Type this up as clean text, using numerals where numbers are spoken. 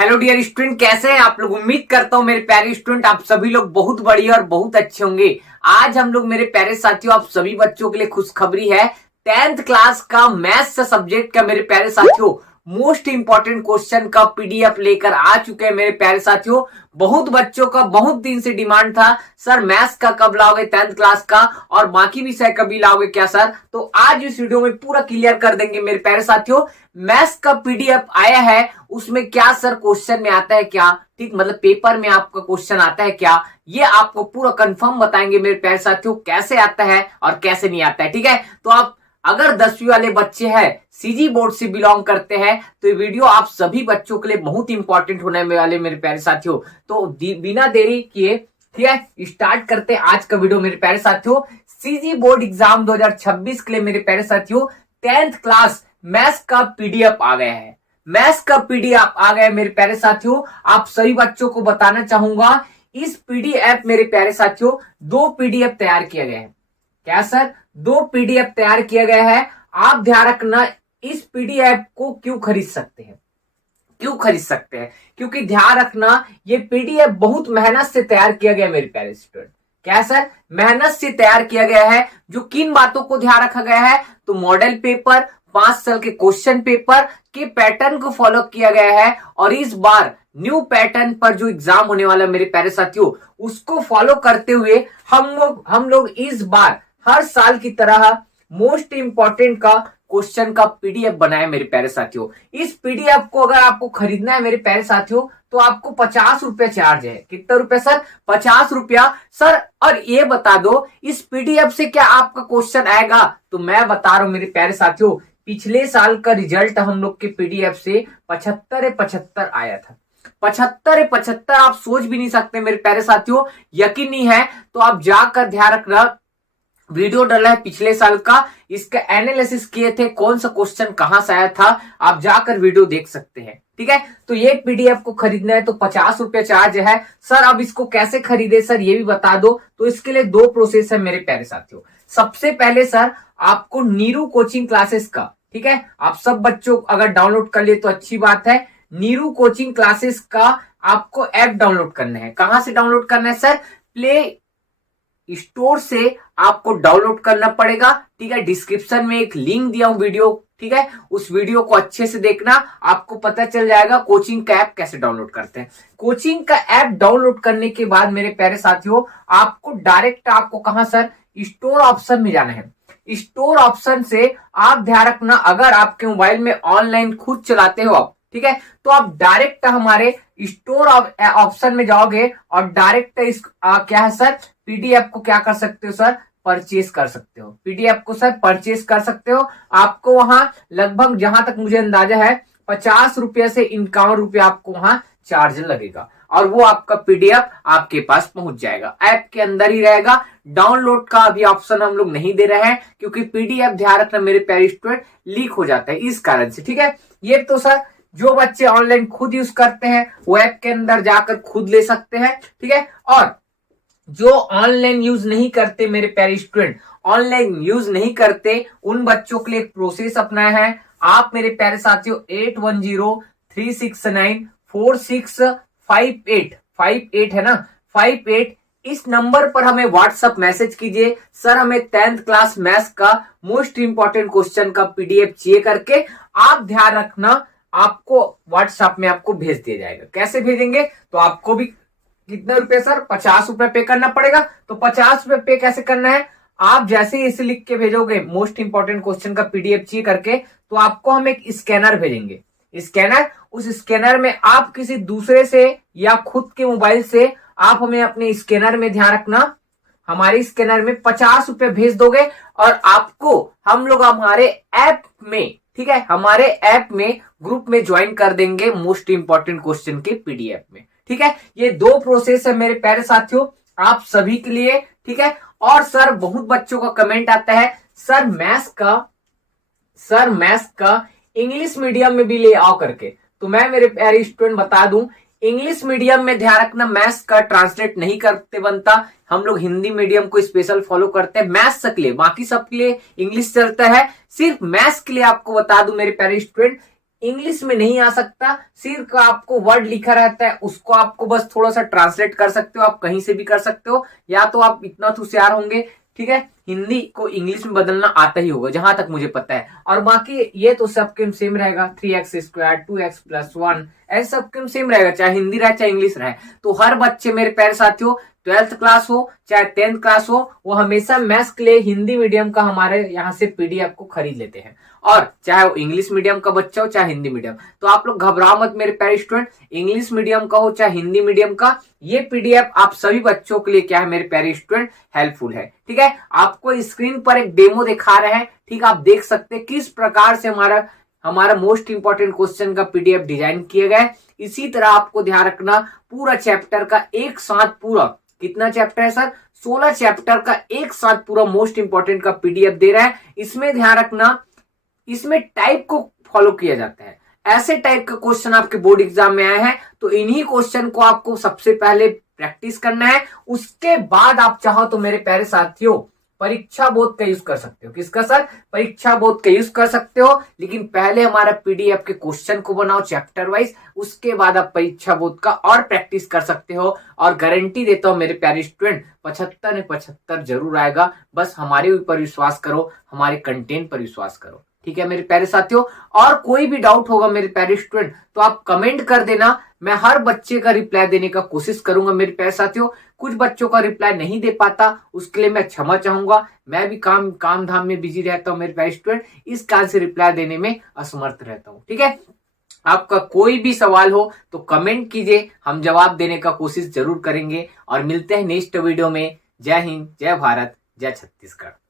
Hello dear student, कैसे हैं आप लोग। उम्मीद करता हूं मेरे प्यारे स्टूडेंट आप सभी लोग बहुत बढ़िया और बहुत अच्छे होंगे। आज हम लोग मेरे प्यारे साथियों आप सभी बच्चों के लिए खुशखबरी है। 10th क्लास का मैथ्स सब्जेक्ट का मेरे प्यारे साथियों मोस्ट इंपॉर्टेंट क्वेश्चन का पीडीएफ लेकर आ चुके हैं मेरे प्यारे साथियों। बहुत बच्चों का बहुत दिन से डिमांड था, सर मैथ्स का कब लाओगे 10th क्लास का, और बाकी विषय कभी लाओगे क्या सर। तो आज इस वीडियो में पूरा क्लियर कर देंगे मेरे प्यारे साथियों। मैथ्स का पीडीएफ आया है, उसमें क्या सर क्वेश्चन में आता है क्या, ठीक मतलब पेपर में आपका क्वेश्चन आता है क्या, ये आपको पूरा कंफर्म बताएंगे मेरे प्यारे साथियों, कैसे आता है और कैसे नहीं आता है। ठीक है, तो आप अगर 10वीं वाले बच्चे हैं, सीजी बोर्ड से बिलोंग करते हैं, तो ये वीडियो आप सभी बच्चों के लिए बहुत इंपॉर्टेंट होने वाले मेरे प्यारे साथियों। तो बिना देरी किए ठीक है स्टार्ट करते हैं आज का वीडियो मेरे प्यारे साथियों। सीजी बोर्ड एग्जाम 2026 के लिए मेरे प्यारे साथियों 10th क्लास मैथ्स का पीडीएफ आ गया है। मैथ्स का पीडीएफ आ गया है मेरे प्यारे साथियों। आप सभी बच्चों को बताना चाहूंगा, इस पीडीएफ मेरे प्यारे साथियों 2 पीडीएफ तैयार किया गया है। क्या सर, 2 पीडीएफ तैयार किया गया है। आप ध्यान रखना, इस पीडीएफ को क्यों खरीद सकते हैं, क्यों खरीद सकते हैं, क्योंकि ध्यान रखना ये पीडीएफ बहुत मेहनत से तैयार किया गया मेरे प्यारे स्टूडेंट। क्या सर, मेहनत से तैयार किया गया है। जो किन बातों को ध्यान रखा गया है, तो मॉडल पेपर, 5 साल के क्वेश्चन पेपर के पैटर्न को फॉलो किया गया है, और इस बार न्यू पैटर्न पर जो एग्जाम होने वाला मेरे प्यारे साथियों उसको फॉलो करते हुए हम लोग इस बार हर साल की तरह मोस्ट इंपॉर्टेंट का क्वेश्चन का पीडीएफ बनाया मेरे प्यारे साथियों। इस पीडीएफ को अगर आपको खरीदना है मेरे प्यारे साथियों तो आपको 50 रुपया चार्ज है। कितना रुपया सर, 50 रुपया सर। और ये बता दो, इस पीडीएफ से क्या आपका क्वेश्चन आएगा, तो मैं बता रहा हूं मेरे प्यारे साथियों, पिछले साल का रिजल्ट हम लोग के पीडीएफ से 75 आया था। 75 आप सोच भी नहीं सकते मेरे प्यारे साथियों। यकीन नहीं है तो आप जाकर ध्यान रखना, वीडियो डाला है पिछले साल का, इसका एनालिसिस किए थे, कौन सा क्वेश्चन कहां से आया था, आप जाकर वीडियो देख सकते हैं। ठीक है, तो ये पीडीएफ को खरीदना है तो 50 रुपया चार्ज है। सर अब इसको कैसे खरीदे सर, ये भी बता दो। तो इसके लिए 2 प्रोसेस है मेरे प्यारे साथियों। सबसे पहले सर आपको नीरू कोचिंग क्लासेस का, ठीक है, आप सब बच्चों अगर डाउनलोड कर लिए तो अच्छी बात है। नीरू कोचिंग क्लासेस का आपको ऐप डाउनलोड करना है। कहां से डाउनलोड करना है सर, प्ले स्टोर से आपको डाउनलोड करना पड़ेगा। ठीक है, डिस्क्रिप्शन में एक लिंक दिया हूं वीडियो, ठीक है, उस वीडियो को अच्छे से देखना, आपको पता चल जाएगा कोचिंग का ऐप कैसे डाउनलोड करते हैं। कोचिंग का ऐप डाउनलोड करने के बाद मेरे प्यारे साथियों आपको डायरेक्ट आपको कहां सर, स्टोर ऑप्शन में जाना है। स्टोर ऑप्शन से आप ध्यान रखना, अगर आपके मोबाइल में ऑनलाइन खुद चलाते हो आप, ठीक है, तो आप डायरेक्ट हमारे स्टोर ऑप्शन में जाओगे और डायरेक्ट इस क्या है सर, पीडीएफ को क्या कर सकते हो सर, परचेज कर सकते हो। पीडीएफ को सर परचेज कर सकते हो। आपको वहां लगभग जहां तक मुझे अंदाजा है 50 रुपया से 51 रुपया आपको वहां चार्ज लगेगा, और वो आपका पीडीएफ आपके पास पहुंच जाएगा, ऐप के अंदर ही रहेगा। डाउनलोड का अभी ऑप्शन हम लोग नहीं दे रहे हैं, क्योंकि पीडीएफ ध्यान रखना मेरे प्यारे स्टूडेंट लीक हो जाता है इस कारण से। ठीक है, ये तो सर जो बच्चे ऑनलाइन खुद यूज करते हैं वो ऐप के अंदर जाकर खुद ले सकते हैं। ठीक है, और जो ऑनलाइन यूज नहीं करते मेरे प्यारे स्टूडेंट, ऑनलाइन यूज नहीं करते, उन बच्चों के लिए एक प्रोसेस अपनाया है। आप मेरे प्यारे साथियों 8103694658 है ना, 58 इस नंबर पर हमें व्हाट्सएप मैसेज कीजिए, सर हमें 10th क्लास मैथ्स का मोस्ट इंपॉर्टेंट क्वेश्चन का पीडीएफ चाहिए करके। आप ध्यान रखना, आपको व्हाट्सएप में आपको भेज दिया जाएगा। कैसे भेजेंगे, तो आपको भी कितने रुपए सर, 50 रुपए पे करना पड़ेगा। तो 50 रुपए पे कैसे करना है, आप जैसे ही इसे लिख के भेजोगे मोस्ट इंपॉर्टेंट क्वेश्चन का पीडीएफ चाहिए करके, तो आपको हम एक स्कैनर भेजेंगे। स्कैनर, उस स्कैनर में आप किसी दूसरे से या खुद के मोबाइल से आप हमें अपने स्कैनर में, ध्यान रखना, हमारे स्कैनर में 50 रुपए भेज दोगे, और आपको हम लोग हमारे ऐप में, ठीक है, हमारे ऐप में ग्रुप में ज्वाइन कर देंगे मोस्ट इंपॉर्टेंट क्वेश्चन के पीडीएफ में। ठीक है, ये 2 प्रोसेस है मेरे प्यारे साथियों आप सभी के लिए। ठीक है, और सर बहुत बच्चों का कमेंट आता है, सर मैथ्स का इंग्लिश मीडियम में भी ले आओ करके। तो मैं मेरे प्यारे स्टूडेंट बता दूं, इंग्लिश मीडियम में ध्यान रखना मैथ्स का ट्रांसलेट नहीं करते बनता, हम लोग हिंदी मीडियम को स्पेशल फॉलो करते हैं मैथ्स के लिए, बाकी सब के लिए इंग्लिश चलता है। सिर्फ मैथ्स के लिए आपको बता दूं मेरे प्यारे स्टूडेंट, इंग्लिश में नहीं आ सकता, सिर्फ आपको वर्ड लिखा रहता है, उसको आपको बस थोड़ा सा ट्रांसलेट कर सकते हो, आप कहीं से भी कर सकते हो, या तो आप इतना तो होशियार होंगे, ठीक है, हिंदी को इंग्लिश में बदलना आता ही होगा जहां तक मुझे पता है। और बाकी ये तो सबके सेम रहेगा, 3x² 2x+1 ऐसे सबके सेम रहेगा, चाहे हिंदी रहे चाहे इंग्लिश रहे। तो हर बच्चे मेरे प्यारे साथियों 12th क्लास हो चाहे 10th क्लास हो, वो हमेशा मैथ्स के लिए हिंदी मीडियम का हमारे यहाँ से पीडीएफ को खरीद लेते हैं, और चाहे वो इंग्लिश मीडियम का बच्चा हो चाहे हिंदी मीडियम। तो आप लोग घबराओ मत मेरे प्यारे स्टूडेंट, इंग्लिश मीडियम का हो चाहे हिंदी मीडियम का, ये पीडीएफ आप सभी बच्चों के लिए क्या है मेरे प्यारे स्टूडेंट, हेल्पफुल है। ठीक है, आपको स्क्रीन पर एक डेमो दिखा रहे हैं, ठीक, आप देख सकते हैं किस प्रकार से हमारा मोस्ट इंपॉर्टेंट क्वेश्चन का पीडीएफ डिजाइन किया गया है। इसी तरह आपको ध्यान रखना, पूरा चैप्टर का एक साथ पूरा, कितना चैप्टर है सर, 16 चैप्टर का एक साथ पूरा मोस्ट इंपॉर्टेंट का पीडीएफ दे रहा है। इसमें ध्यान रखना, इसमें टाइप को फॉलो किया जाता है, ऐसे टाइप का क्वेश्चन आपके बोर्ड एग्जाम में आए हैं, तो इन्हीं क्वेश्चन को आपको सबसे पहले प्रैक्टिस करना है। उसके बाद आप चाहो तो मेरे प्यारे साथियों परीक्षा बोध का यूज कर सकते हो। किसका सर, परीक्षा बोध का यूज कर सकते हो, लेकिन पहले हमारा पीडीएफ के क्वेश्चन को बनाओ चैप्टर वाइज, उसके बाद आप परीक्षा बोध का और प्रैक्टिस कर सकते हो। और गारंटी देता हूं मेरे प्यारे स्टूडेंट 75 में 75 जरूर आएगा। बस हमारे ऊपर विश्वास करो, हमारे कंटेंट पर विश्वास करो। ठीक है मेरे प्यारे साथियों, और कोई भी डाउट होगा मेरे प्यारे स्टूडेंट तो आप कमेंट कर देना, मैं हर बच्चे का रिप्लाई देने का कोशिश करूंगा मेरे प्यारे साथियों। कुछ बच्चों का रिप्लाई नहीं दे पाता, उसके लिए मैं क्षमा चाहूंगा, मैं भी काम धाम में बिजी रहता हूं मेरे प्यारे स्टूडेंट, इस कारण से रिप्लाई देने में असमर्थ रहता हूं। ठीक है, आपका कोई भी सवाल हो तो कमेंट कीजिए, हम जवाब देने का कोशिश जरूर करेंगे। और मिलते हैं नेक्स्ट वीडियो में। जय हिंद, जय भारत, जय छत्तीसगढ़।